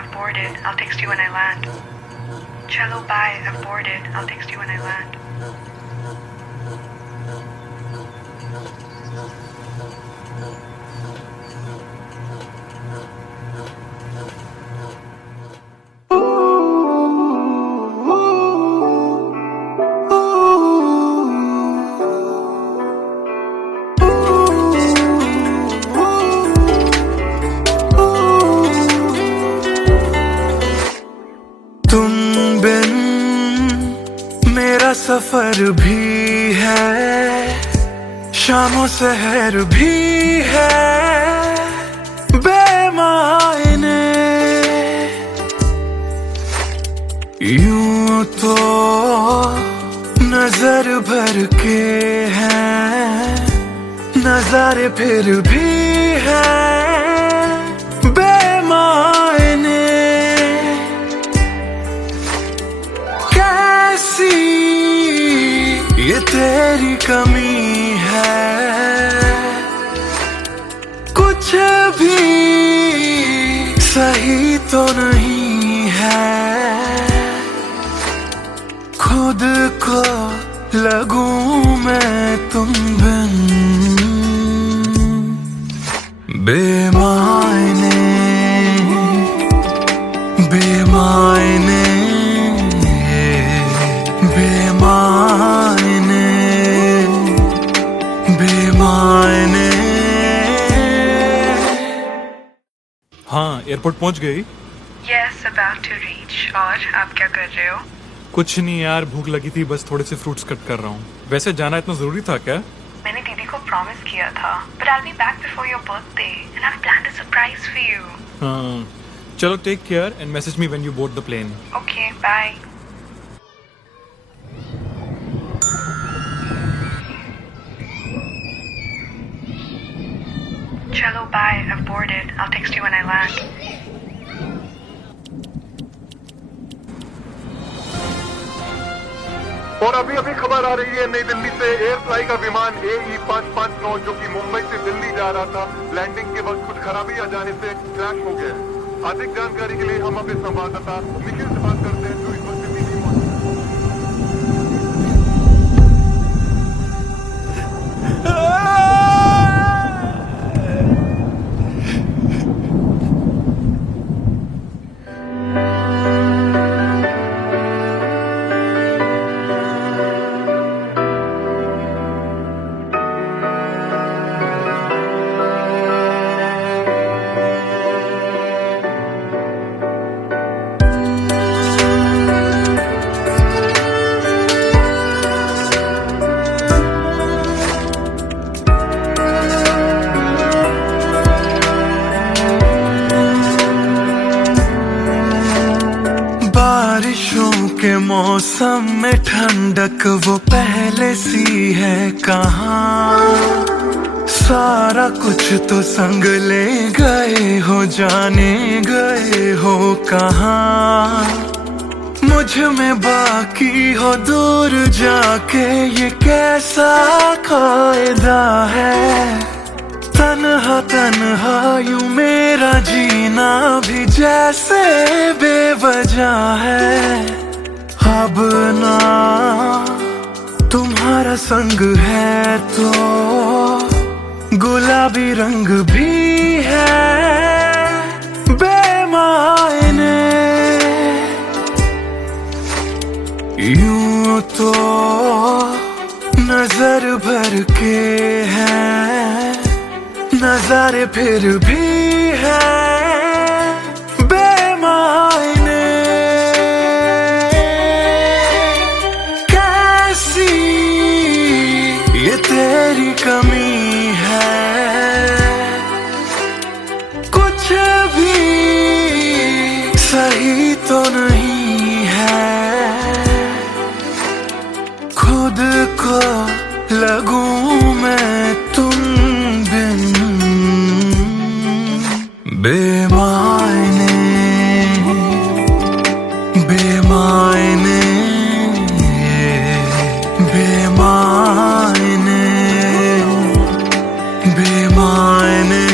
I've boarded. I'll text you when I land. Chalo, bye. I've boarded. I'll text you when I land. तुम बिन मेरा सफर भी है, शामों सहर भी है बेमायने। यूं तो नजर भर के हैं नजारे, फिर भी है बेमायने। कैसी ये तेरी कमी है, कुछ भी सही तो नहीं है। खुद को लगूं मैं तुम बिन बेमायने बेमायने बेमायने बेमायने। हाँ, एयरपोर्ट पहुंच गई। Yes, about to reach. और आप क्या कर रहे हो? कुछ नहीं यार, भूख लगी थी, बस थोड़े से फ्रूट्स कट कर रहा हूँ। वैसे जाना इतना जरूरी था क्या? मैंने दीदी को प्रॉमिस किया था, but I'll be back before your birthday and I've planned a surprise for you. हाँ, चलो take care and message me when you board the plane. Okay, bye. Chalo, bye. I've boarded. I'll text you when I land. और अभी अभी खबर आ रही है नई दिल्ली से, एयर फ्लाई का विमान AE 559 जो कि मुंबई से दिल्ली जा रहा था, लैंडिंग के वक्त कुछ खराबी आ जाने से क्रैश हो गया है। अधिक जानकारी के लिए हम अपने संवाददाता निखिल से बात करते हैं जो इस वक्त दिल्ली में मौजूद बारिशों के मौसम में ठंडक वो पहले सी है कहाँ। सारा कुछ तो संग ले गए हो, जाने गए हो कहाँ। मुझ में बाकी हो दूर जाके, ये कैसा कायदा है। तन्हा तन्हा यूं मेरा जीना भी जैसे बेवजह है। अब ना तुम्हारा संग है तो गुलाबी रंग भी है बेमायने। यूं तो नजर भर के हैं नजारे, फिर भी है बेमायने। कैसी ये तेरी कमी है, कुछ भी सही तो नहीं है। खुद को लगूं मैं तुम बिन बेमायने बेमायने बेमायने बेमायने।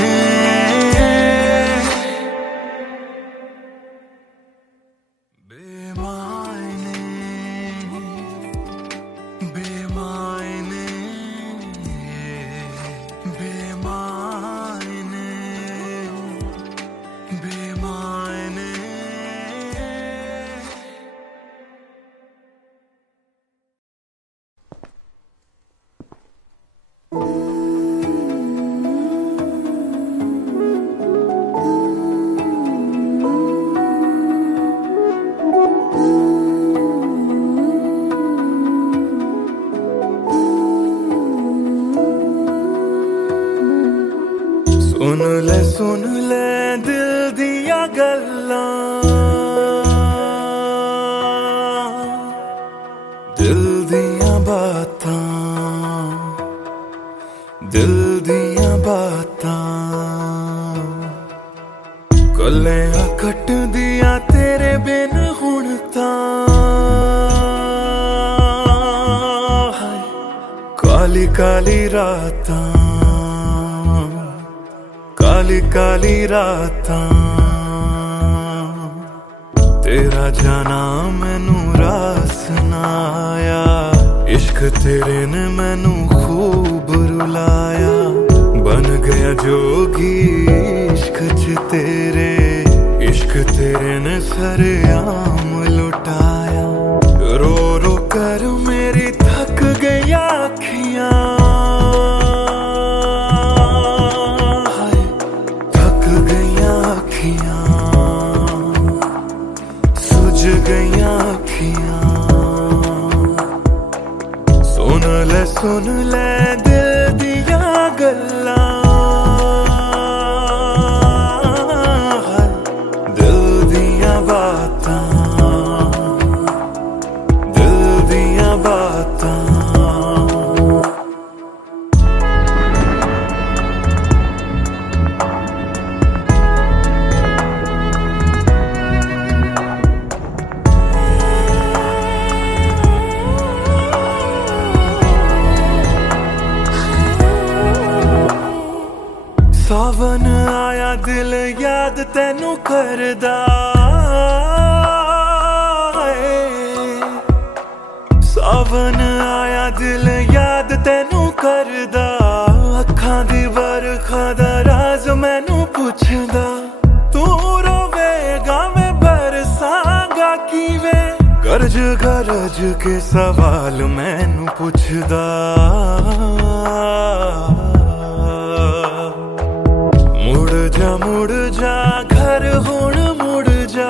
ਕੱਟ ਦਿਆਂ ਤੇਰੇ ਬਿਨ ਹੁਣ ਤਾਂ ਕਾਲੀ ਕਾਲੀ ਰਾਤਾਂ ਕਾਲੀ ਕਾਲੀ ਰਾਤਾਂ तेरा जाना मैनू रास ना आया इश्क तेरे ने मैनू खूब रुलाया बन गया जोगी इश्क च तेरे इश्क तेरे ने सरेआम लुटाया रो रो कर मेरी थक गई आँखियाँ हाय थक गई आँखियाँ गईयां अखियां सुन ले दिल दिया गल्लां दिल दिया बातां दिल दिया बातां सावन आया दिल याद तैनू करदा सावन आया दिल याद तैनू करदा अखां दी बरखा दा राज मैनू पुछदा तू रोवेगा मैं बरसांगा किवें गरज गरज के सवाल मैनू पुछदा मुड़ जा घर हुण मुड़ जा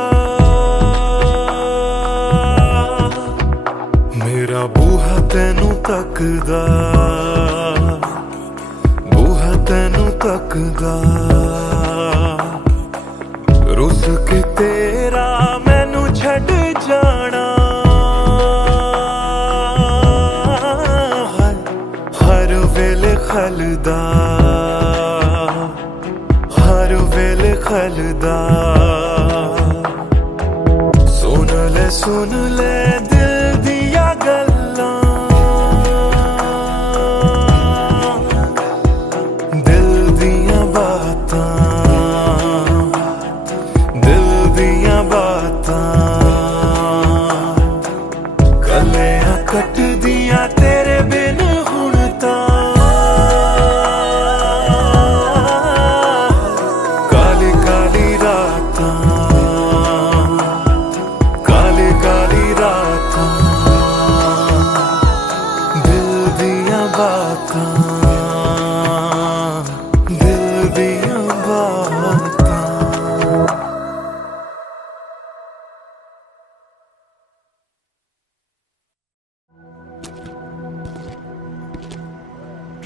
मेरा बूहा तैनू तकदा बूहा तैनू तकदा रुस के तेरा मैनू छड़ जाना हर वेले खलदा हर वेले खलदा सुन ले दिल दिया गल्लां दिल दिया बातां दिल दिया बातां कलियां कट दिया तेरे बिन हुण तां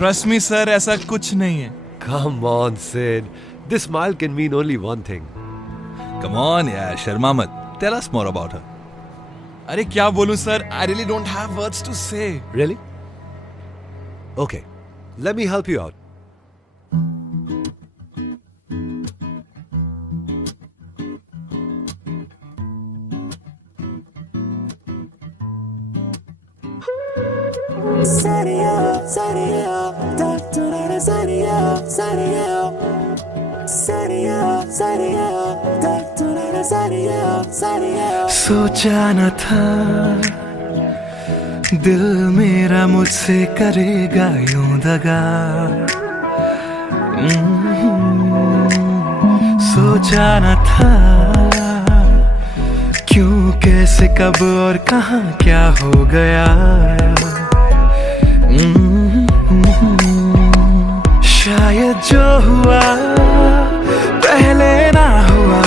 Trust me, sir, ऐसा कुछ नहीं है. Come on, Sid. This smile can mean only one thing. Come on, yeah, Sharma मत. Tell us more about her. अरे क्या बोलूं sir? I really don't have words to say. Really? Okay, let me help you out. सोचा न था दिल मेरा मुझसे करेगा यूं दगा सोचा न था क्यों कैसे कब और कहां क्या हो गया शायद जो हुआ पहले ना हुआ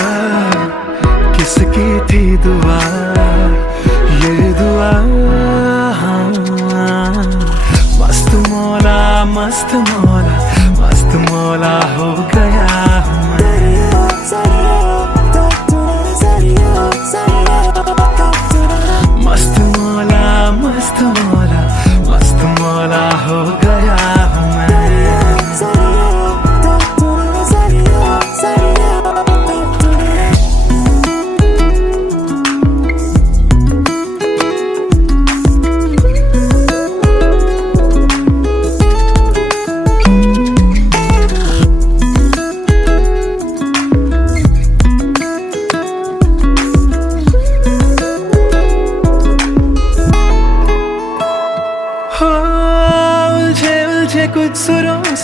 किसकी थी दुआ ये दुआ मस्त मौला मस्त मौला मस्त मौला हो गया हूँ मस्त मौला मस्त मौला मस्त मौला हो गया हूँ मैं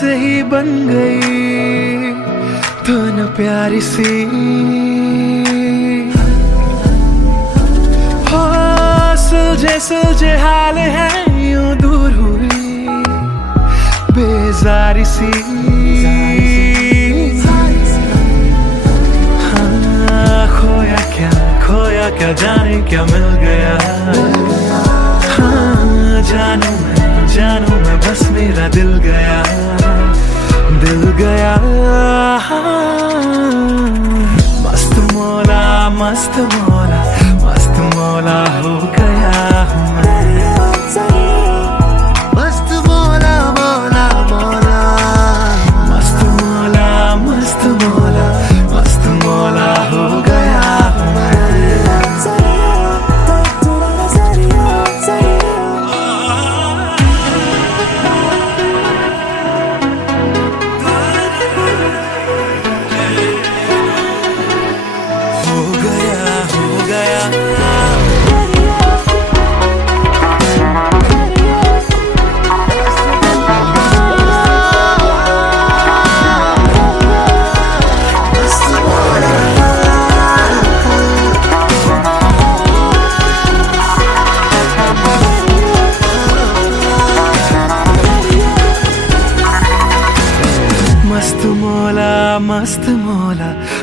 से ही बन गई तो न प्यारी सी हो, सुलझे हाल है यूं दूर हुई बेजारी सी। हाँ, खोया क्या जाने क्या मिल गया। हाँ, जानू मैं बस मेरा दिल गया। मस्त मौला हो गया हूँ मैं। मस्त मौला मौला मौला मस्त मौला हो गया हूँ मैं। हो गया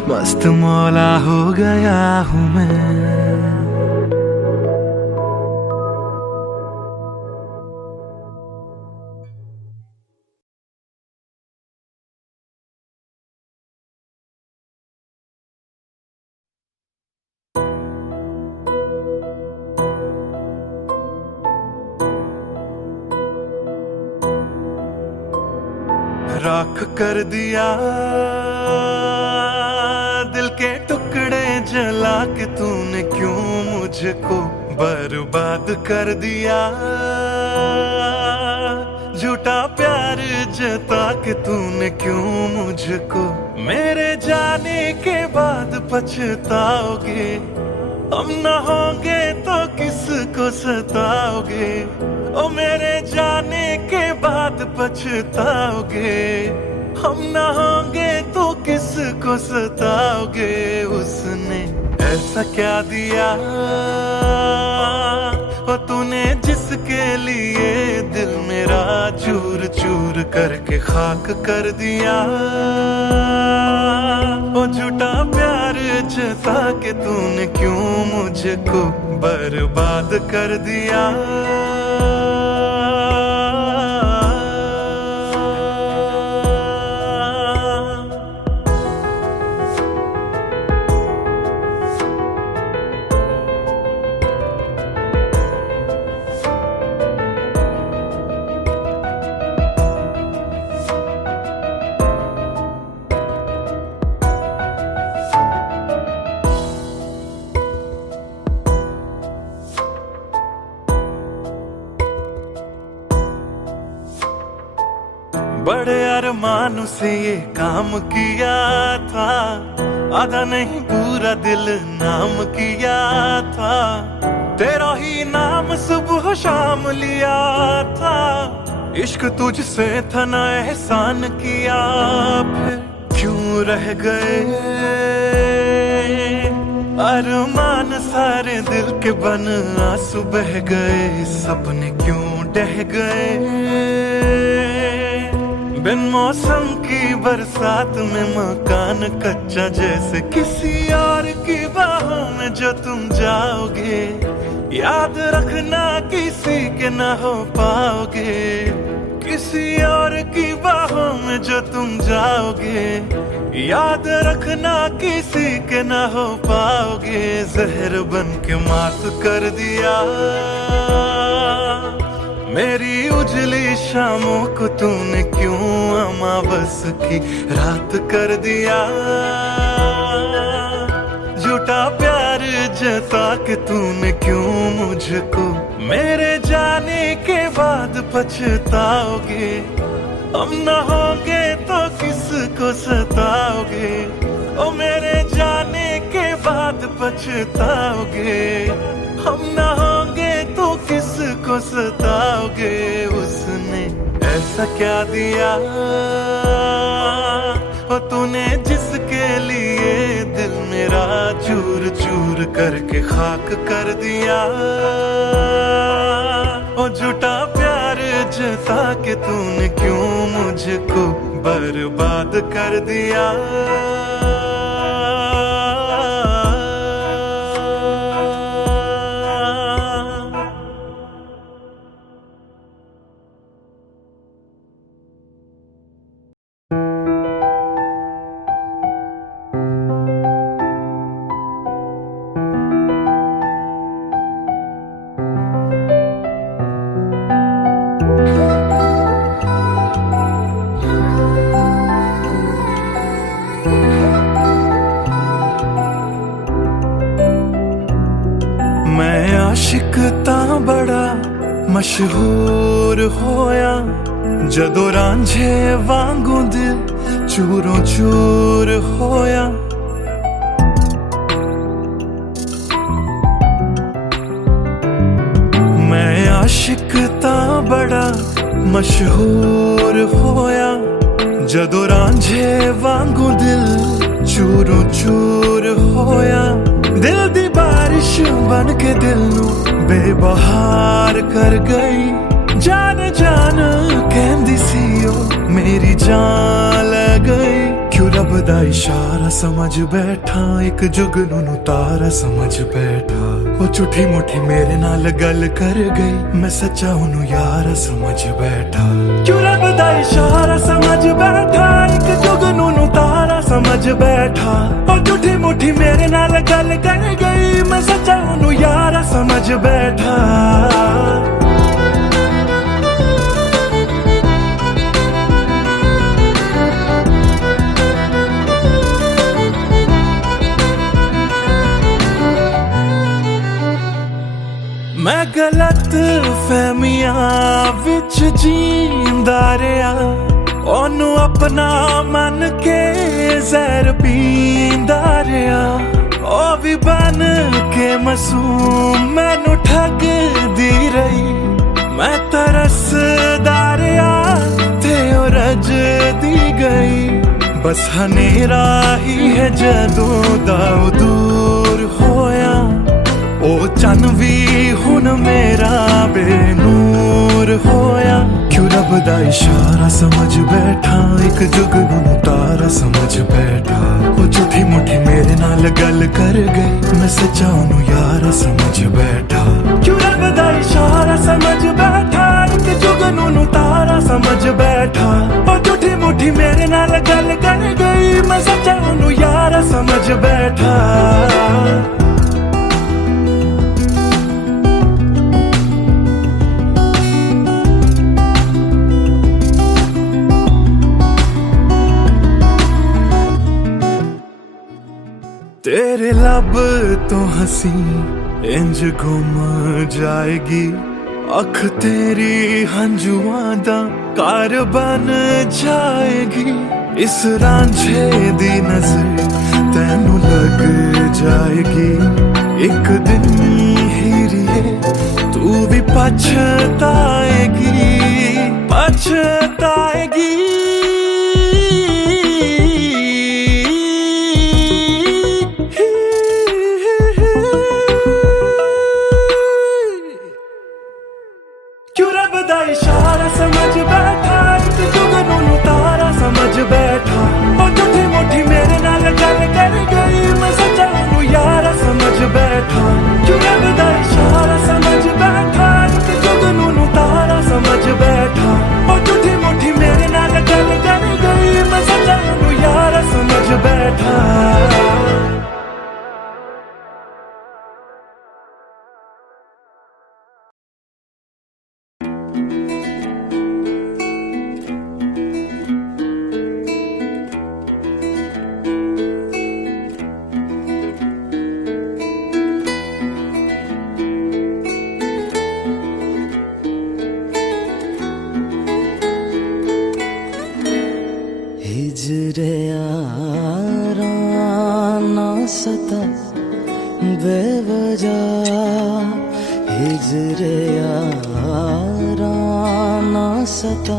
मस्त मौला हो गया हूँ मैं। राख कर दिया दिल के टुकड़े जला के तूने क्यों मुझको बर्बाद कर दिया। झूठा प्यार जता के तूने क्यों मुझको मेरे जाने के बाद पछताओगे। हम न होंगे तो किसको सताओगे। ओ मेरे जाने के बाद पछताओगे। हम न होंगे तो किसको सताओगे। उसने ऐसा क्या दिया ओ तूने जिसके लिए दिल मेरा चूर चूर करके खाक कर दिया। ओ झूठा प्यार जता के तूने क्यों मुझको बर्बाद कर दिया। बड़े अरमानों से ये काम किया था। आधा नहीं पूरा दिल नाम किया था। तेरा ही नाम सुबह शाम लिया था। इश्क तुझसे था ना एहसान किया। फिर क्यों रह गए अरमान सारे दिल के बन आंसू बह गए। सपने क्यों ढह गए बिन मौसम की बरसात में मकान कच्चा जैसे किसी और की बाहों में जो तुम जाओगे। याद रखना किसी के ना हो पाओगे। किसी और की बाहों में जो तुम जाओगे। याद रखना किसी के ना हो पाओगे। जहर बन के मात कर दिया मेरी उजली शामों को तूने क्यों अमावस की रात कर दिया। झूठा प्यार जता के तूने क्यों मुझको मेरे जाने के बाद पछताओगे। हम न होंगे तो किसको सताओगे। ओ मेरे जाने के बाद पछताओगे। हम न होंगे तो किसको सताओगे। उसने ऐसा ऐसा क्या दिया ओ तूने जिसके लिए दिल मेरा चूर चूर करके खाक कर दिया। ओ झूठा प्यार जता के तूने क्यों मुझको बर्बाद कर दिया। मैं आशिक तां बड़ा मशहूर होया जदों रांझे वांगू दिल चूरों चूर होया। मैं आशिक तां बड़ा मशहूर होया जदों रांझे वांगू दिल चूरों चूर होया। दिल दी बारिश बन के दिल नू बेबहार कर गई। जान जान कहंदी सी ओ मेरी जान ले गई। क्यों रब दा इशारा समझ बैठा एक जुगनू तारा समझ बैठा। ओ झूठी मुठी मेरे नाल गल कर गई मैं सच्चा ओनू यार समझ बैठा। क्यों रब दा इशारा समझ बैठा एक जुगनू तारा समझ बैठा। ओ झूठी मुठी मेरे नाल गल कर गई मैं सच्चा ओनू यार समझ बैठा। मैं गलत फहमियां विच जींदा रहा ओनू अपना मन के जहर पींदा रहा। ओ भी बन के मासूम मैनू ठगदी रही। मैं तरसदा रहा ते ओ रजदी गई। बस हनेरा ही है जदों दा दूर होया। ओ चन भी हुन मेरा बेनूर होया। क्यों रब दा इशारा समझ बैठा एक जुगनू तारा समझ बैठा। ओ झूठी मुठी मेरे नाल गल कर गई मैं सच्चा ओनू यार समझ बैठा। क्यों रब दा इशारा समझ बैठा एक जुगनू तारा समझ बैठा। ओ झूठी मुठी मेरे नाल गल कर गई मैं सच्चा ओनू यार समझ बैठा। तेरे लब तो हंसी इंज गुम जाएगी। अख तेरी हंजुआं दा कार बन जाएगी। इस रांझे दी नजर तैनू लग जाएगी। एक दिन हीरिए तू भी पछताएगी पछताएगी। इशारा समझ बैठा एक जुगनू तारा समझ बैठा। ओ झूठी मुठी मेरे नाल गल कर गई मैं सच्चा ओनू यार समझ बैठा। क्यों रब दा इशारा समझ बैठा एक जुगनू तारा समझ बैठा। ओ झूठी मुठी मेरे नाल गल कर गई मैं सच्चा ओनू यार समझ बैठा। हिजरे यारा ना सता बेवजह। हिजरे यारा ना सता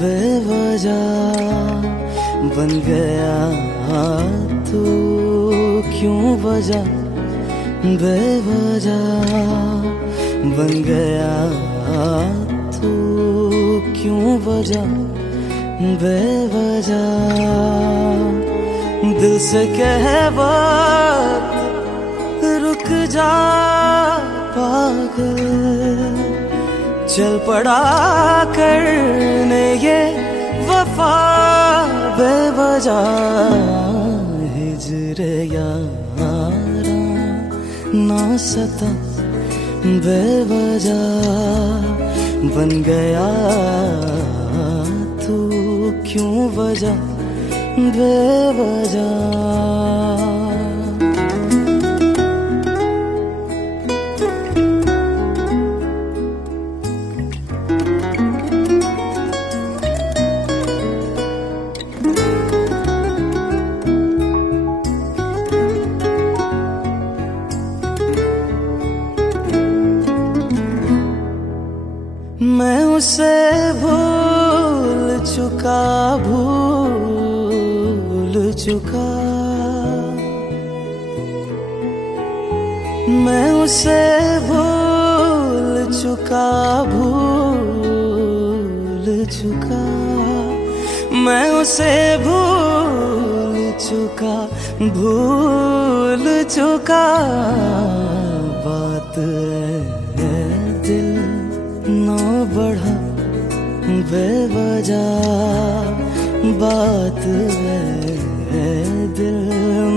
बेवजह बन गया तू क्यों वजह, बेवजह बन गया तू क्यों वजह, बेवजह दिल से कह वक्त रुक जा पागल, चल पड़ा करने ये वफा बेवजह, हिजर यारा ना सता बेवजह बन गया तू क्यों वजह, बेवजह। मैं उसे भूल चुका, भूल चुका, मैं उसे भूल चुका, भूल चुका, मैं उसे भूल चुका, भूल चुका, बात है दिल ना बढ़ा बेवजह, बात है दिल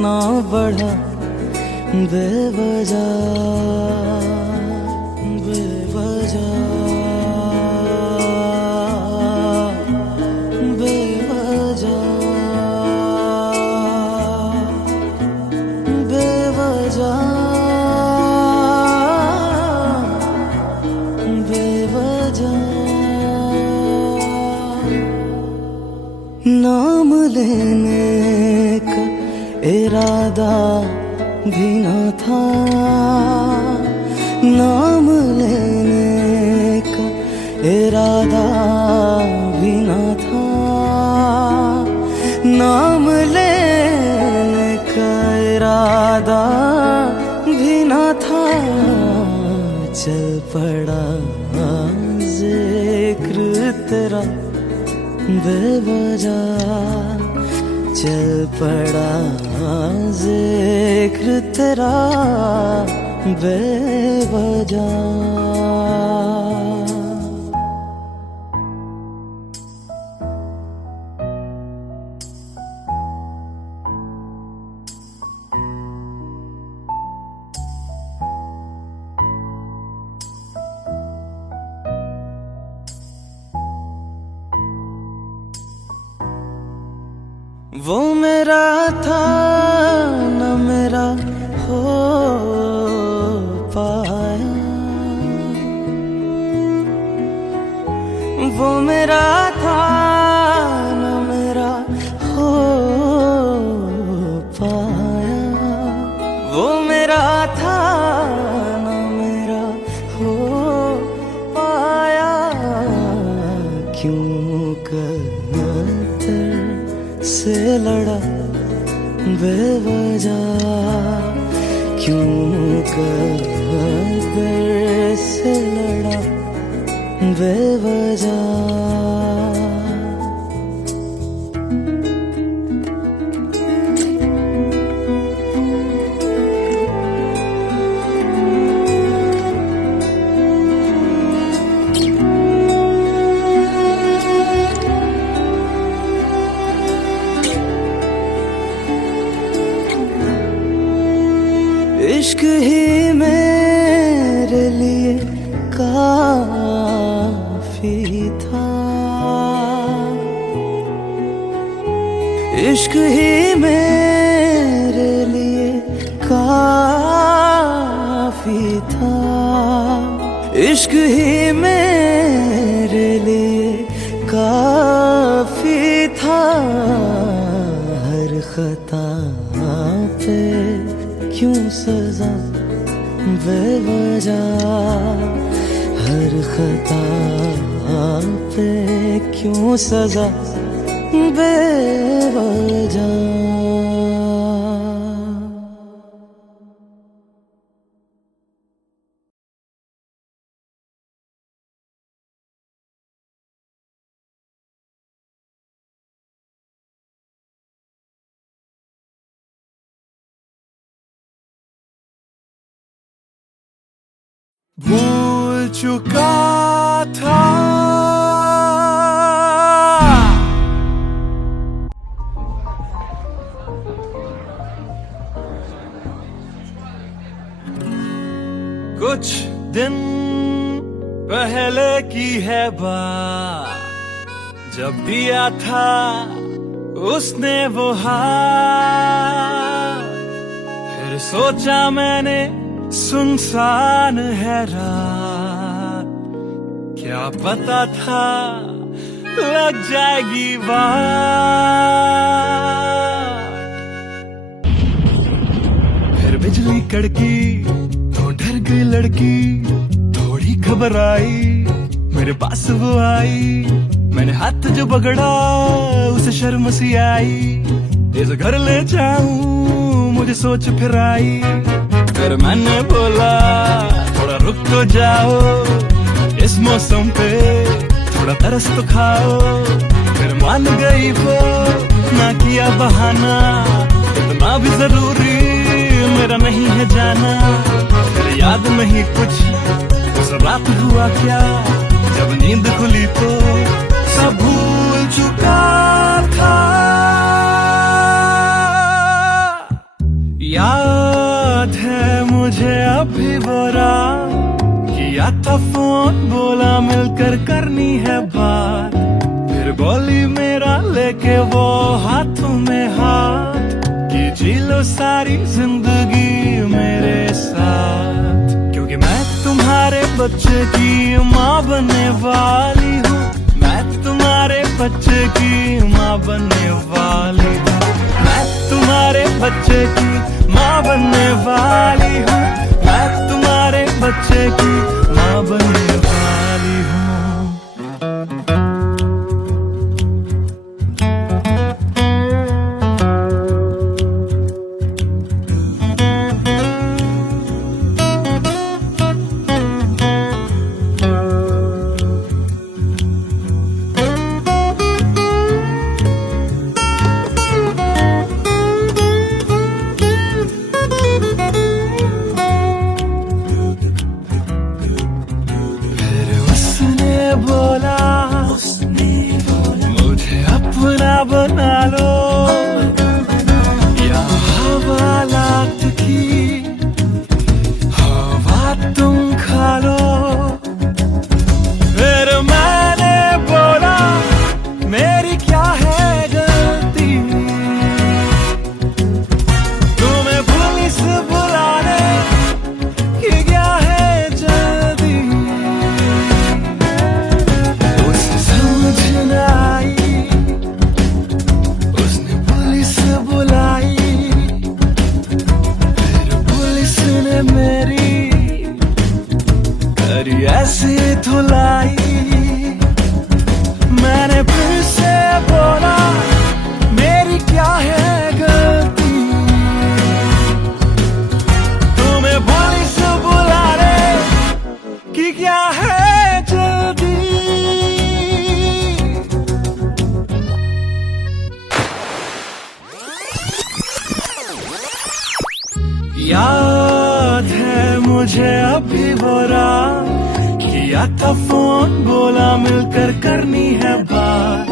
ना बढ़ा बेवजह, बेवजह, बेवजह, बेवजह, नाम लेने का इरादा भी न था, नाम लेने का इरादा भी न था, नाम लेने का इरादा भी न था, चल पड़ा जिक्र तेरा बेवजह, चल पड़ा जिक्र तेरा बेवजह। वो मेरा था न मेरा हो पाया, वो मेरा था न मेरा हो पाया, वो मेरा था न मेरा हो पाया, क्यों कर से लड़ा बेवजह, क्यों कर से लड़ा बेवजह। इश्क ही मेरे लिए काफी था, इश्क ही मेरे लिए काफी था, इश्क ही मेरे लिए काफी था, हर खता पे क्यों सजा बेवजह, हर खता पे क्यों सजा बेवजह। भूल चुका था कुछ दिन पहले की है बात, जब दिया था उसने वो हाथ। फिर सोचा मैंने सुनसान है रात, क्या पता था लग जाएगी बात। फिर बिजली कड़की तो डर गई लड़की, थोड़ी घबराई मेरे पास वो आई। मैंने हाथ जो पकड़ा उसे शर्म सी आई, इस घर ले जाऊं मुझे सोच फिर आई। फिर मैंने बोला थोड़ा रुक तो जाओ, इस मौसम पे थोड़ा तरस तो खाओ। फिर मान गई वो, ना किया बहाना, इतना भी जरूरी मेरा नहीं है जाना। फिर याद नहीं कुछ उस रात हुआ क्या, जब नींद खुली तो सब भूल चुका था। याद है मुझे अभी वो रात, किया था फोन बोला मिलकर करनी है बात। फिर बोली मेरा लेके वो हाथों में हाथ, कि जी लो सारी जिंदगी मेरे साथ। क्योंकि मैं तुम्हारे बच्चे की माँ बनने वाली हूँ, मैं तुम्हारे बच्चे की माँ बनने वाली हूँ। मैं तुम्हारे बच्चे की माँ बनने वाली हूँ, मैं तुम्हारे बच्चे की माँ बनने वाली हूँ। बना लो या हवालात की हवा तुम खा लो। फिर मैंने बोला मेरी क्या है गलती, तुम्हें पुलिस बुलाने की क्या है जल्दी। उसे समझ न आई, मेरी करी ऐसी धुलाई। मैंने फिर से बोला मेरी क्या है गलती, तुम्हें पुलिस बुलाने की क्या है जल्दी। याद है मुझे अभी वो रात, किया था फोन बोला मिलकर करनी है बात।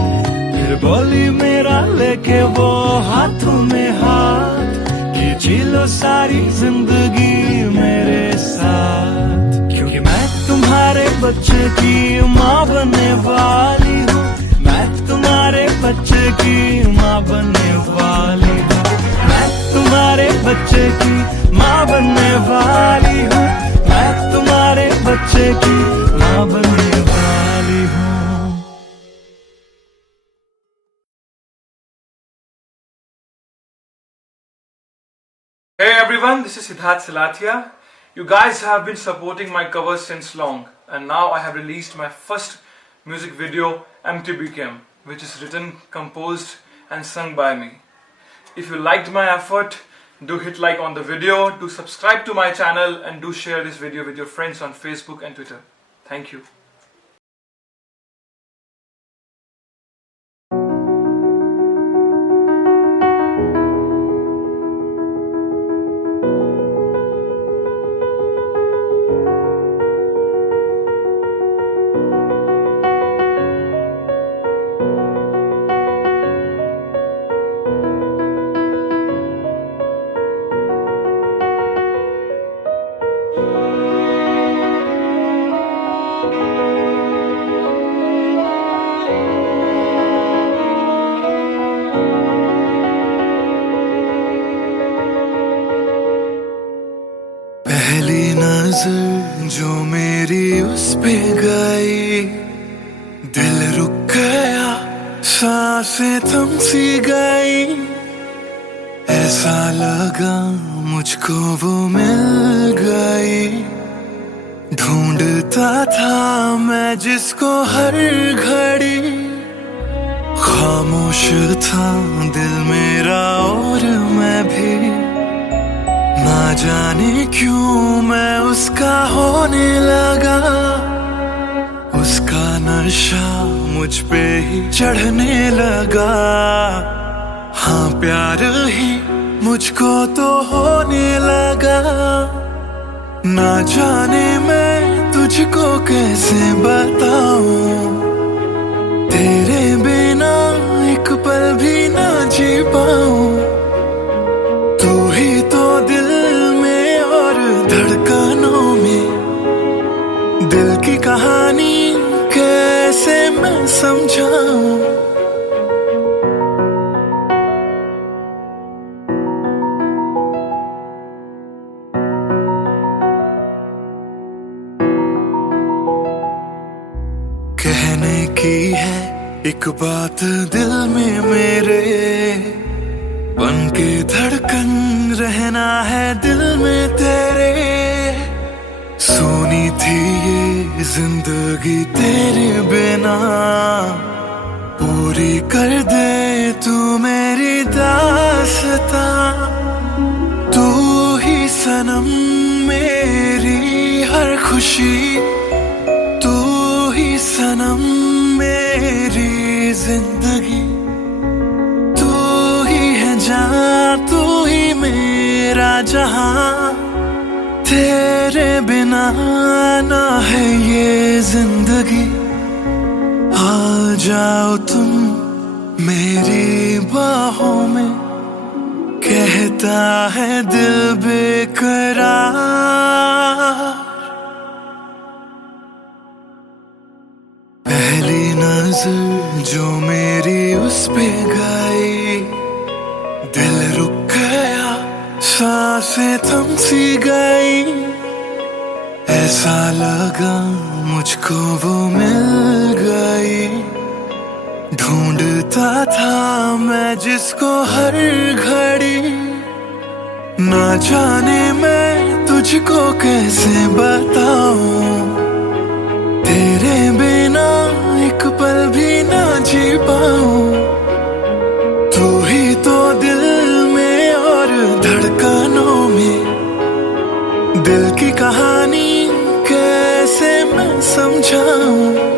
फिर बोली मेरा लेके वो हाथों में हाथ, कि जी लो सारी जिंदगी मेरे साथ। क्योंकि मैं तुम्हारे बच्चे की माँ बनने वाली हूँ, मैं तुम्हारे बच्चे की माँ बनने वाली हूँ। मैं तुम्हारे बच्चे की माँ बनने वाली हूँ, मैं तुम्हारे बच्चे की माँ बनने वाली हूँ। Hey everyone, this is Siddharth Silathia. You guys have been supporting my covers since long, and now I have released my first music video MTBKM, which is written, composed and sung by me. If you liked my effort, do hit like on the video, do subscribe to my channel and do share this video with your friends on Facebook and Twitter. Thank you. पहली नजर जो मेरी उस पे गई, दिल रुक गया, सांसें थम सी गई। ऐसा लगा मुझको वो मिल गई, ढूंढता था मैं जिसको हर घड़ी। खामोश था दिल मेरा और मैं भी, ना जाने क्यों मैं उसका होने लगा। उसका नशा मुझ पे ही चढ़ने लगा। हाँ प्यार ही मुझको तो होने लगा। ना जाने मैं तुझको कैसे बताऊं, तेरे बिना एक पल भी ना जी पाऊं। तू ही तो दिल में और धड़कनों में, दिल की कहानी कैसे मैं समझाऊं। कहने की है एक बात दिल में मेरे, बन के धड़कन रहना है दिल में तेरे। सोनी थी ये जिंदगी तेरे बिना, पूरी कर दे तू मेरी दास्तां। तू ही सनम मेरी हर खुशी, तू ही सनम मेरी जिंदगी। तू ही है जान, तू ही मेरा जहां। तेरे बिना ना है ये जिंदगी। आ जाओ तुम मेरी बाहों में, कहता है दिल बेकरार। पहली नजर जो मेरी उस पे गई, दिल रुक गया, सांसें थम सी गई। ऐसा लगा मुझको वो मिल गई, ढूंढता था मैं जिसको हर घड़ी। ना जाने मैं तुझको कैसे बताऊं, तेरे बिना एक पल भी ना जी पाऊं। तू ही तो दिल में और धड़कनों में, दिल की कहानी कैसे मैं समझाऊं।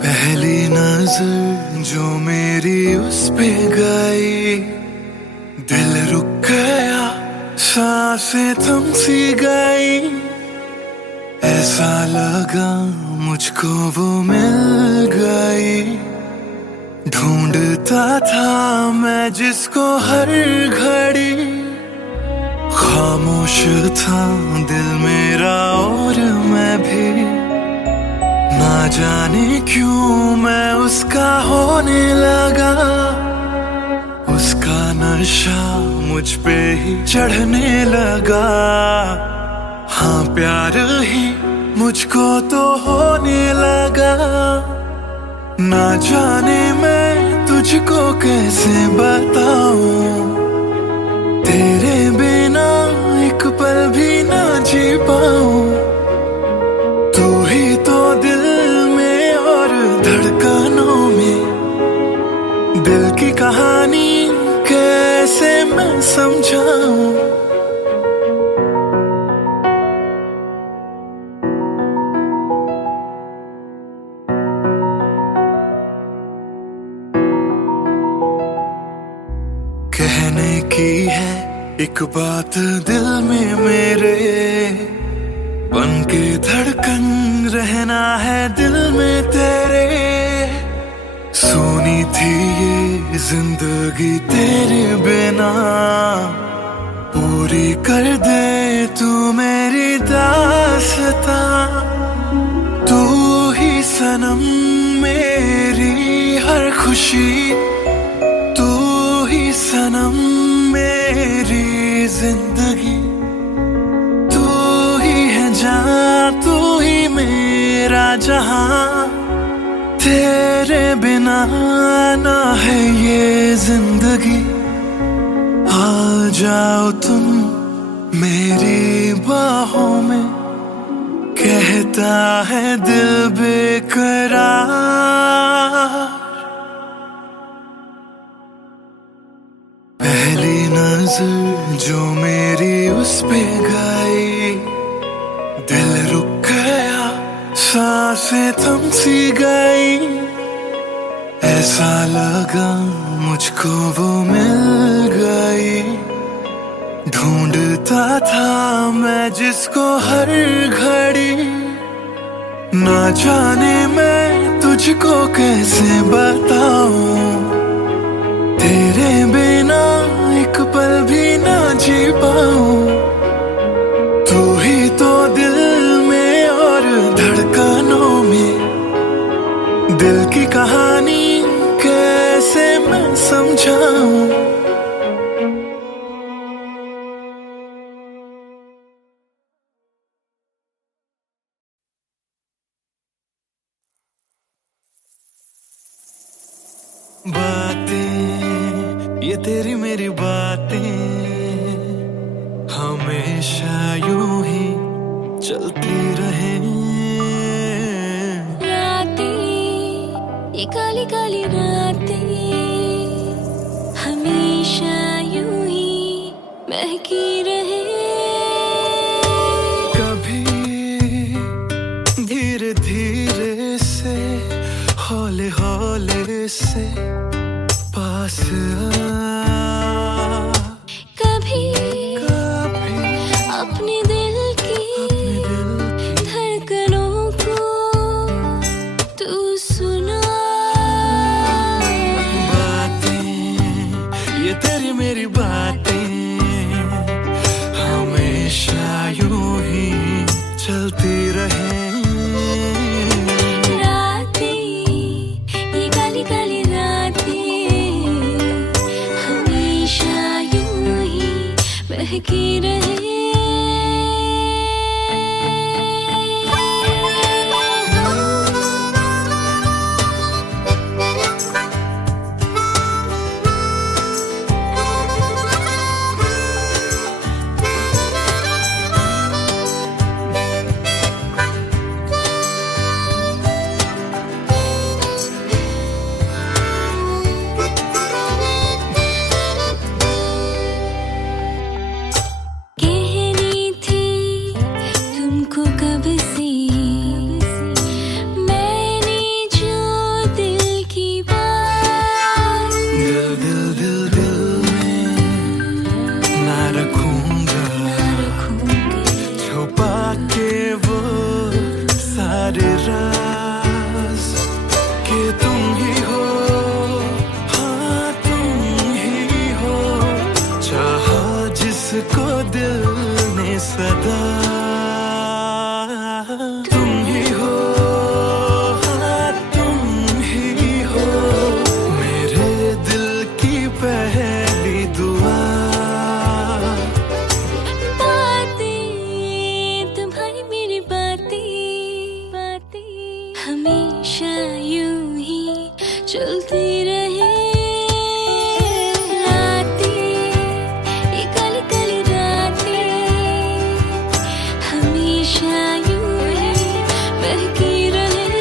पहली नजर जो मेरी उस पे गई, दिल रुक गया, सांसें थम सी गई। ऐसा लगा मुझको वो मिल गई, ढूंढता था मैं जिसको हर घड़ी। खामोश था दिल मेरा और मैं भी, ना जाने क्यों मैं उसका होने लगा। उसका नशा मुझ पे ही चढ़ने लगा। हाँ प्यार ही मुझको तो होने लगा। ना जाने मैं तुझको कैसे बताऊं, तेरे बिना एक पल भी ना जी पाऊं। तू ही तो दिल में और धड़कनों में, दिल की कहानी कैसे मैं समझाऊं। कहने की है एक बात दिल में मेरे, बन के धड़कन रहना है दिल में तेरे। सुनी थी ये जिंदगी तेरे बिना, पूरी कर दे तू मेरी दास्तां। तू ही सनम मेरी हर खुशी, तू ही सनम मेरी जिंदगी। तू ही है जान, तू ही मेरा जहां, तेरे बिना ना है ये जिंदगी। आ जाओ तुम मेरी बाहों में, कहता है दिल बेकरार। पहली नजर जो मेरी उस पे गई, दिल रुक गया, सांसें थम सी गई। ऐसा लगा मुझको वो मिल गई, ढूंढता था मैं जिसको हर घड़ी। ना जाने मैं तुझको कैसे बताऊं, तेरे बिना एक पल भी ना जी पाऊं। तू ही तो दिल में और धड़कनों में, दिल की कहानी कैसे मैं समझाऊं। बातें ये तेरी मेरी बातें हमेशा यूं ही चलती रहे। रातें ये काली काली रातें हमेशा यूं ही महकी रहे। कभी धीरे धीरे से, हौले हौले से पास आ। कभी अपने दिल की धड़कनों को तू सुना। बातें ये तेरी मेरी बातें हमेशा यूं ही चलती रहे। महकी रहे। जिसको दिल ने सदा तुम ही हो, हाँ तुम ही हो। मेरे दिल की पहली दुआ चलती रहे रातें, ये काली काली रातें हमेशा यूं ही बहकी रहे।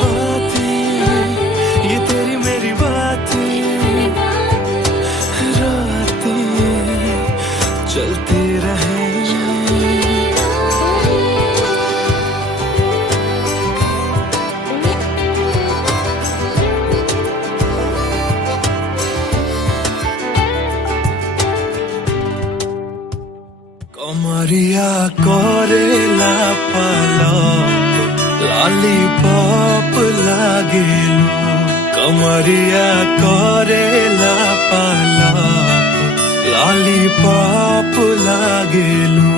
बातें ये तेरी मेरी बातें, रातें चलती रहे। कमरिया कोरेला पालो लॉलीपॉप लागेलू, कमरिया कोरेला पालो लॉलीपॉप लागेलू।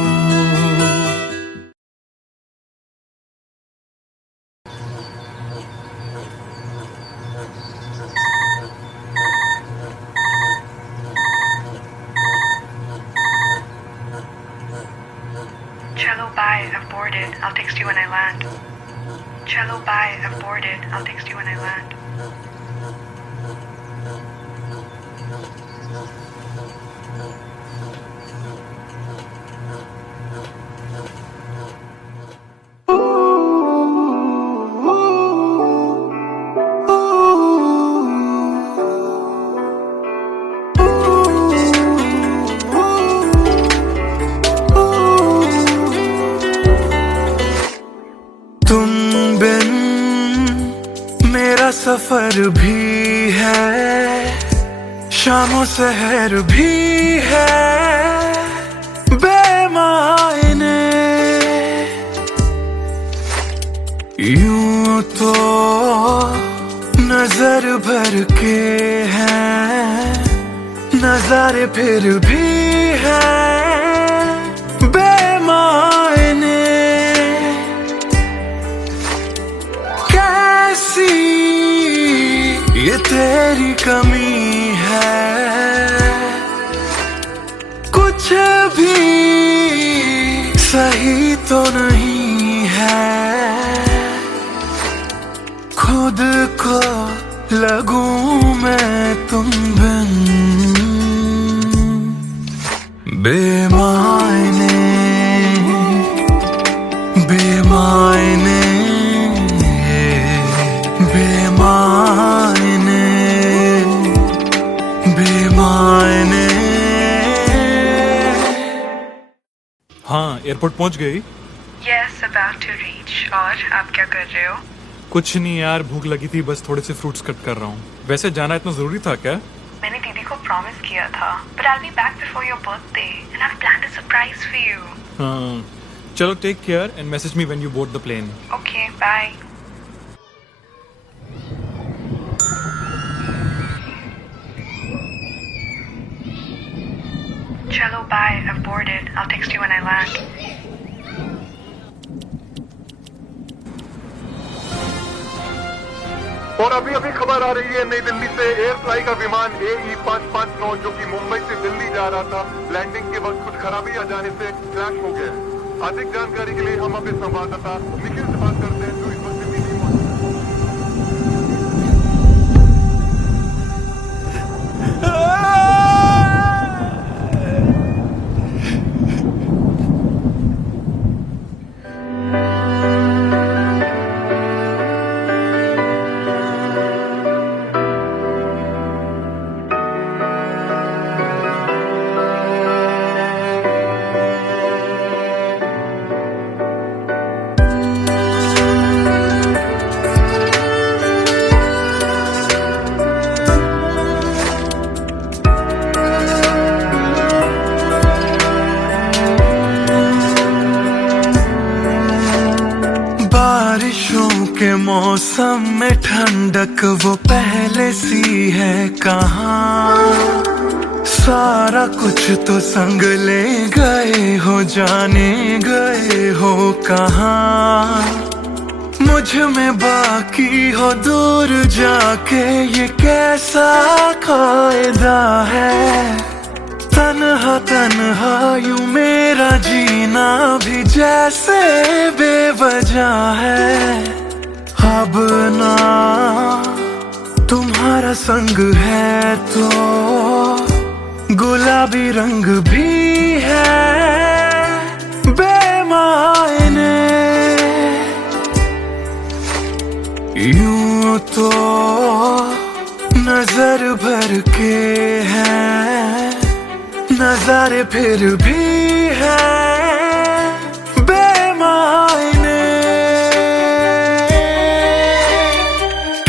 Cello, bye. I've boarded. I'll text you when I land. Cello, bye. I've boarded. I'll text you when I land. तुम बिन मेरा सफर भी है, शामों सहर भी है बेमायने। यूं तो नजर भर के हैं नजारे, फिर भी है बेमायने। कैसी ये तेरी कमी है, कुछ भी सही तो नहीं है। खुद को लगूं मैं तुम बिन बेमायने, बेमायने, बेमायने, बेमायने। हाँ, एयरपोर्ट पहुंच गई? Yes, about to reach. और आप क्या कर रहे हो? कुछ नहीं यार, भूख लगी थी, बस थोड़े से फ्रूट्स कट कर रहा हूँ। वैसे जाना इतना जरूरी था क्या? मैंने दीदी को प्रॉमिस किया था, but I'll be back before your birthday, and I've planned a surprise for you. हाँ, चलो take care and message me when you board the plane. Okay, bye. Cello, bye. I've boarded. I'll text you when I land. और अभी अभी खबर आ रही है नई दिल्ली से, एयर फ्लाई का विमान AE 559 जो कि मुंबई से दिल्ली जा रहा था, लैंडिंग के वक्त कुछ खराबी आ जाने से क्रैश हो गया है। अधिक जानकारी के लिए हम अपने संवाददाता निखिल से बात करते हैं जो इस वक्त दिल्ली नहीं मौजूद। के मौसम में ठंडक वो पहले सी है कहाँ। सारा कुछ तो संग ले गए हो, जाने गए हो कहाँ। मुझ में बाकी हो दूर जाके, ये कैसा कायदा है। तन्हा तन्हा यूं मेरा जीना भी जैसे बेवजह है। अब ना तेरा संग है तो गुलाबी रंग भी है बेमायने। यूं तो नजर भर के हैं नजारे फिर भी है बेमायने।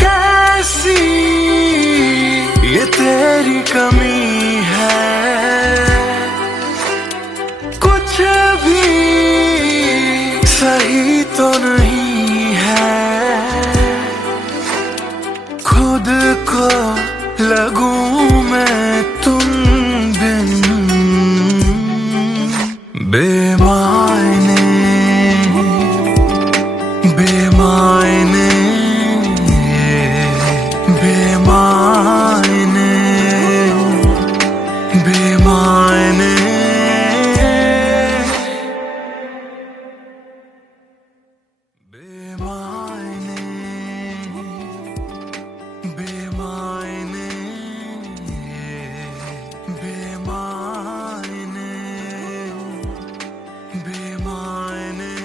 कैसी ये तेरी कमी है, कुछ भी सही तो नहीं है। खुद को लगूं मैं तुम बिन बेमायने बेमायने बेमायने बेमायने। बेमायने बेमायने बेमायने बेमायने।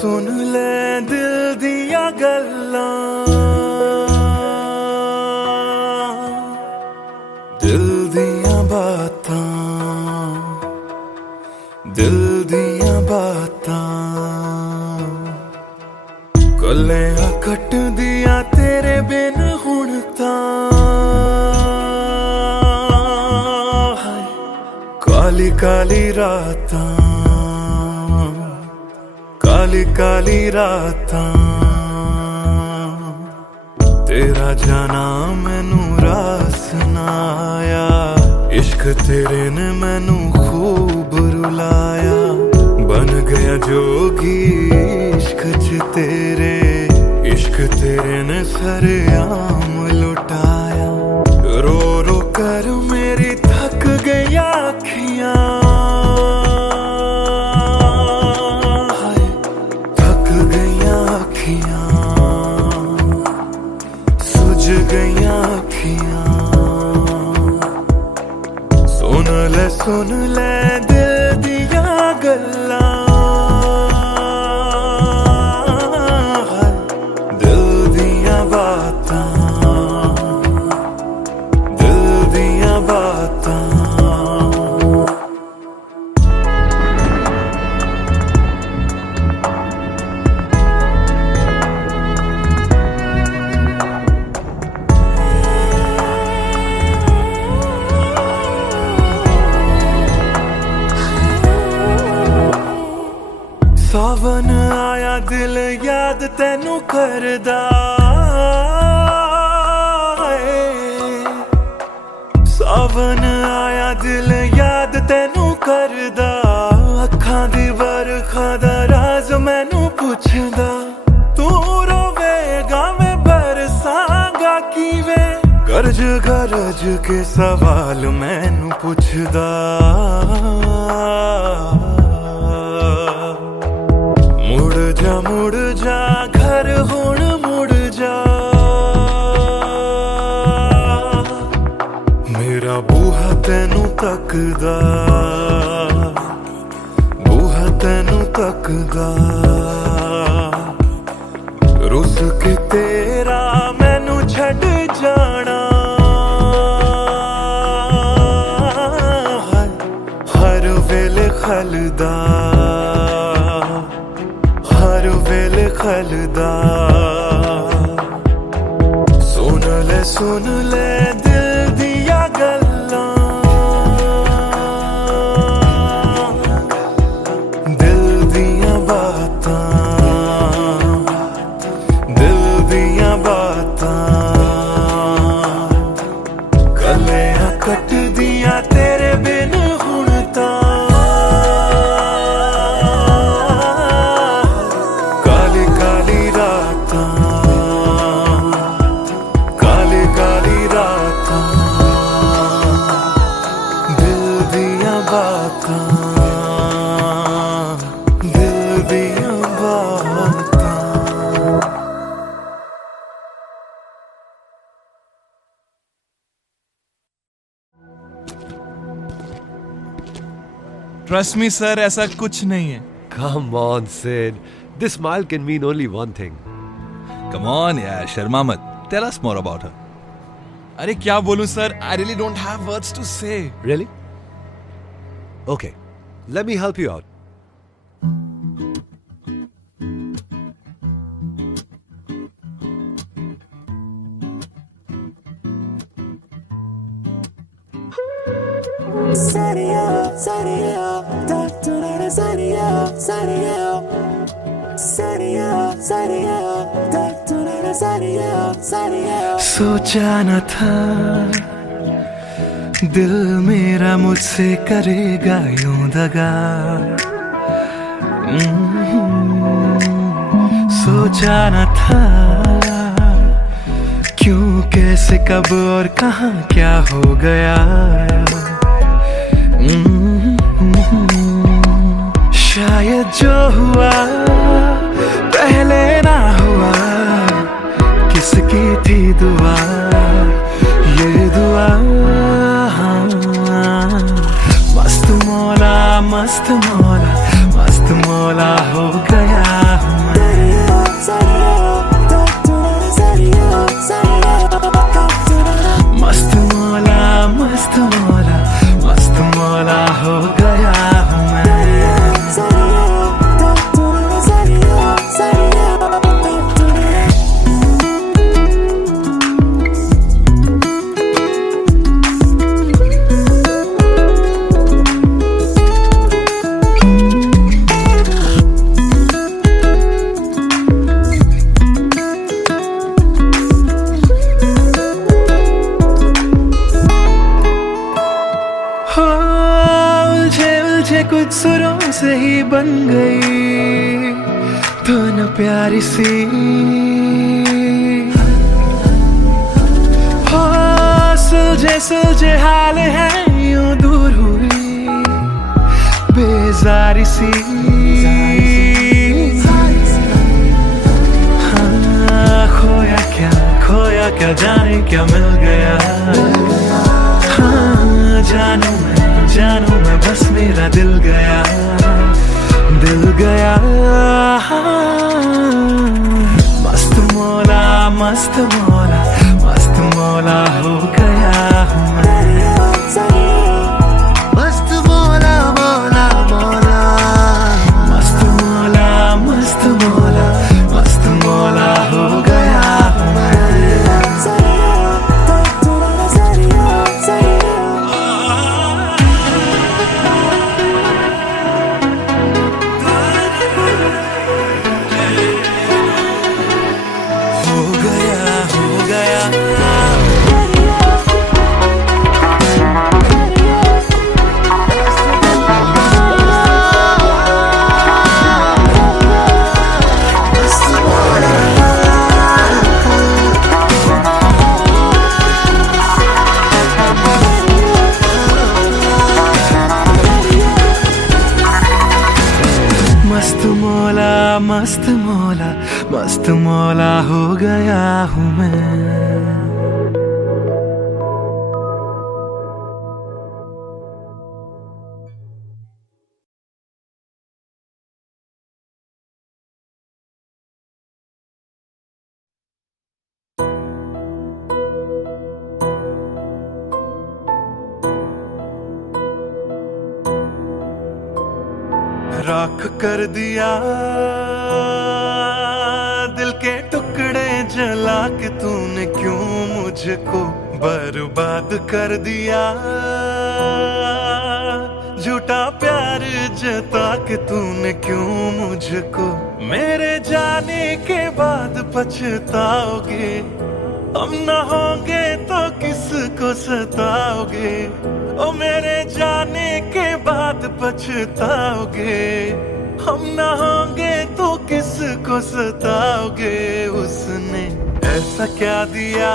सुन ले दिल दिया गल्लां, दिल दिया बातां, दिल दिया बातां। कलियां कट दिया तेरे बिन हुण तां। काली काली रातां, काली काली रातां। तेरा जाना मैनू रास ना आया, इश्क तेरे ने मैनू खूब रुलाया। बन गया जोगी इश्क च तेरे, इश्क तेरे ने सरेआम लुटाया। रो रो कर मेरी थक गई अखियां, सुझ गईयां अखियां। सुन ले दिल दिया गल्लां, दिल दिया बातां, दिल दिया बातां। सावन आया दिल याद तैनू करदा है। सावन आया दिल याद तैनू करदा। अखां दी बरखा दा राज मैनू पुछदा। तू रोवेगा मैं बरसांगा किवें, गरज गरज के सवाल मैनू पुछदा। मुड़ जा घर हुण मुड़ जा, मेरा बूहा तैनू तकदा, बूहा तैनू तकदा। रुस के तेरा मैनू छड़ जाना, हर वेले खलदा, हर वेले खलदा। सुन ले दिल दिया गल्लां, दिल दिया बातां, दिल दिया बातां। कलियां कट दिया तेरे बिन दिल दिया बातां। ट्रस्ट मी सर, ऐसा कुछ नहीं है। Come on, Sid. This smile can mean only one thing. Come on यार, शर्मा मत। Tell us more about her. अरे क्या बोलूं sir, I really don't have words to say. Really? Okay, let me help you out. सोचा न था दिल मेरा मुझसे करेगा यूं दगा। सोचा न था क्यों, कैसे, कब और कहां क्या हो गया। शायद जो हुआ पहले ना हुआ, किसकी थी दुआ, ये दुआ। मस्त मौला, मस्त मौला, मस्त मौला हो गया हूँ मैं। मस्त मौला, मस्त मौला, मस्त मौला हो गया हूँ मैं। कुछ सुरों से ही बन गई तो न प्यारी सी हो। सुलझे सुलझे हाल है यूं दूर हुई बेजारी सी। हाँ, खोया क्या जाने क्या मिल गया। हाँ, जानू मैं बस मेरा दिल गया। मस्त मौला, मस्त मौला, मस्त मौला हो गया हूँ मैं। मस्त मौला, मौला मौला, मस्त मौला, मस्त मौला, मस्त मौला हो गया हूँ मैं। मस्त मौला, मस्त मौला, मस्त मौला हो गया हूँ मैं। राख कर दिया दिल के टुकड़े जला के तूने क्यों मुझको बर्बाद कर दिया। झूठा प्यार जता के तूने क्यों मुझको, मेरे जाने के बाद पछताओगे। हम न होंगे तो किसको सताओगे, ओ मेरे जाने के बाद पछताओगे। हम न होंगे तो किसको सताओगे। उसने ऐसा क्या दिया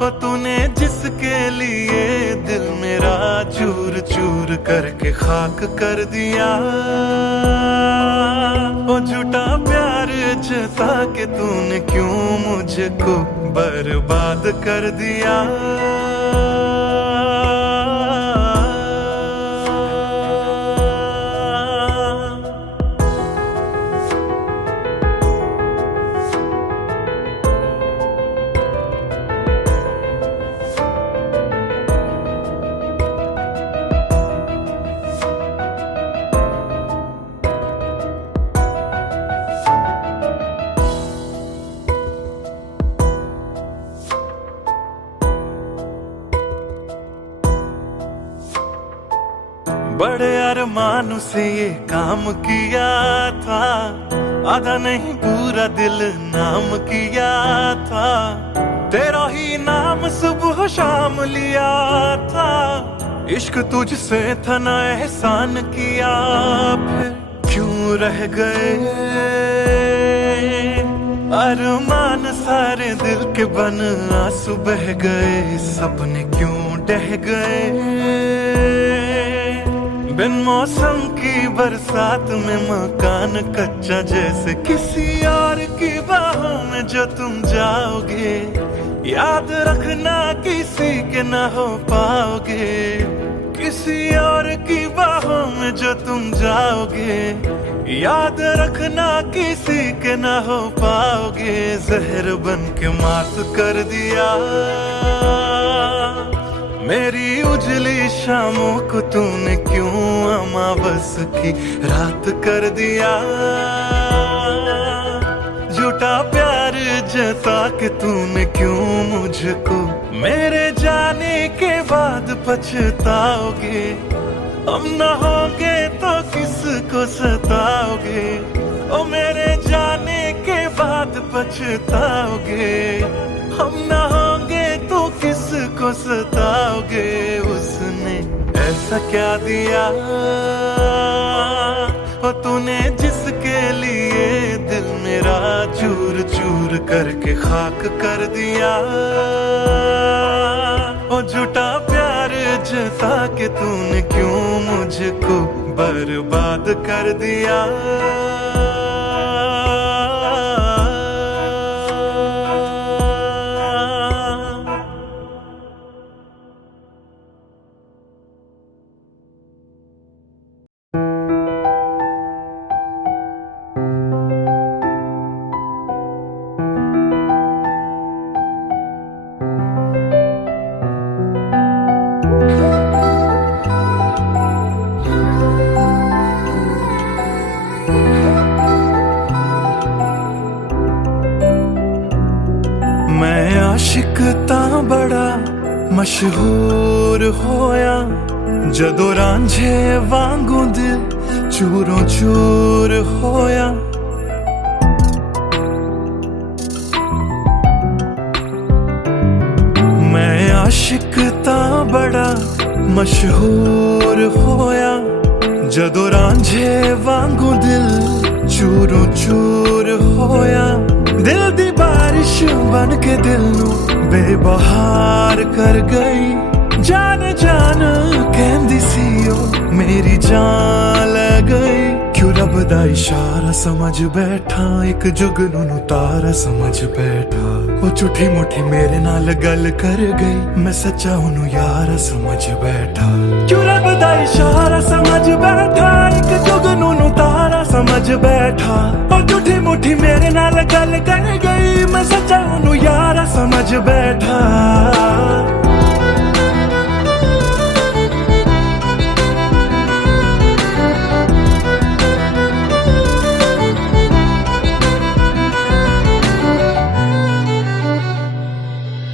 ओ तूने जिसके लिए दिल मेरा चूर चूर करके खाक कर दिया, ओ झूठा प्यार जता के तूने क्यों मुझको बर्बाद कर दिया। बड़े अरमान से ये काम किया था, आधा नहीं पूरा दिल नाम किया था, तेरा ही नाम सुबह शाम लिया था। इश्क तुझसे था ना एहसान किया, फिर क्यों रह गए अरमान सारे दिल के बन आंसू बह गए, सपने क्यों ढह गए। बिन मौसम की बरसात में मकान कच्चा जैसे किसी और की बाहों में जो तुम जाओगे, याद रखना किसी के ना हो पाओगे। किसी और की बाहों में जो तुम जाओगे, याद रखना किसी के ना हो पाओगे। जहर बन के मात कर दिया मेरी उजली शामों को तूने क्यों अमावस की रात कर दिया। झूठा प्यार जता के तूने क्यों मुझको मेरे जाने के बाद पछताओगे। हम न होंगे तो किसको सताओगे, ओ मेरे जाने के बाद पछताओगे। हम न होंगे तो किसको सताओगे। उसने ऐसा क्या दिया ओ तूने जिसके लिए दिल मेरा चूर चूर करके खाक कर दिया। ओ झूठा प्यार जता के तूने क्यों मुझको बर्बाद कर दिया। मैं आशिक तां बड़ा मशहूर होया, जदों रांझे वांगू दिल चूरों चूर होया। मैं आशिक तां बड़ा मशहूर होया, जदों रांझे वांगू दिल चूरों चूर होया। दिल दी बारिश बन के दिल नू बेबहार कर गई। जान जान कहंदी सी ओ मेरी जान ले गई। क्यों रब दा इशारा समझ बैठा, एक जुगनू नू तारा समझ बैठा। ओ झूठी मुठी मेरे नाल गल कर गई, मैं सच्चा ओनू यारा समझ बैठा। क्यों रब दा इशारा समझ बैठा, एक जुगनू नू तारा समझ बैठा। ओ झूठी मुठी मेरे नाल गल कर गई, मैं सच्चा ओनू यारा समझ बैठा।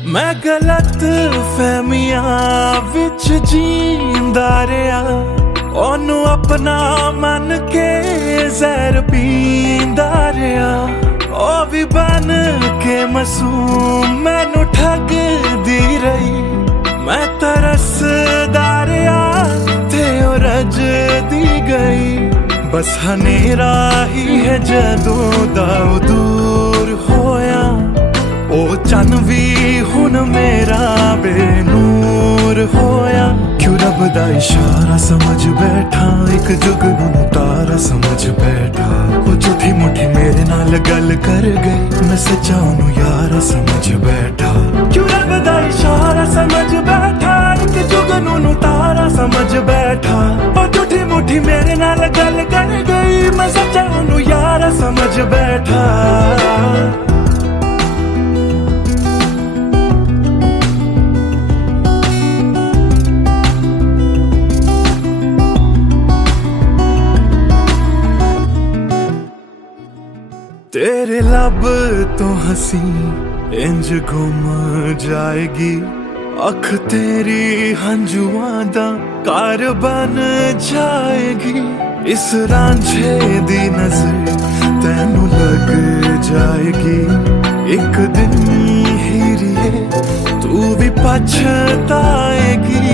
मैं गलत फहमियां विच जींदा रहा, ओनू अपना मन के जहर पींदा रहा। ओ भी बन के मासूम मैनू ठगदी रही। मैं तरसदा रहा ते ओ रजदी गई। बस हनेरा ही है जदों दा दूर होया। ओ चन भी हुन मेरा बेनूर होया क्यों रब दा इशारा समझ बैठा एक जुगनू तारा समझ बैठा वो झूठी मुठी मेरे नाल गल कर गई मैं सच्चा ओनू यारा समझ बैठा क्यों रब दा इशारा समझ बैठा एक जुगनू तारा समझ बैठा वो झूठी मुठी मेरे नाल गल कर गई मैं सच्चा ओनू यारा समझ बैठा तेरे लब तो हंसी इंज गुम जाएगी अख तेरी हंजुआं दा घर बन जाएगी इस रांझे दी नजर तैनू लग जाएगी एक दिन हीरिए तू भी पछताएगी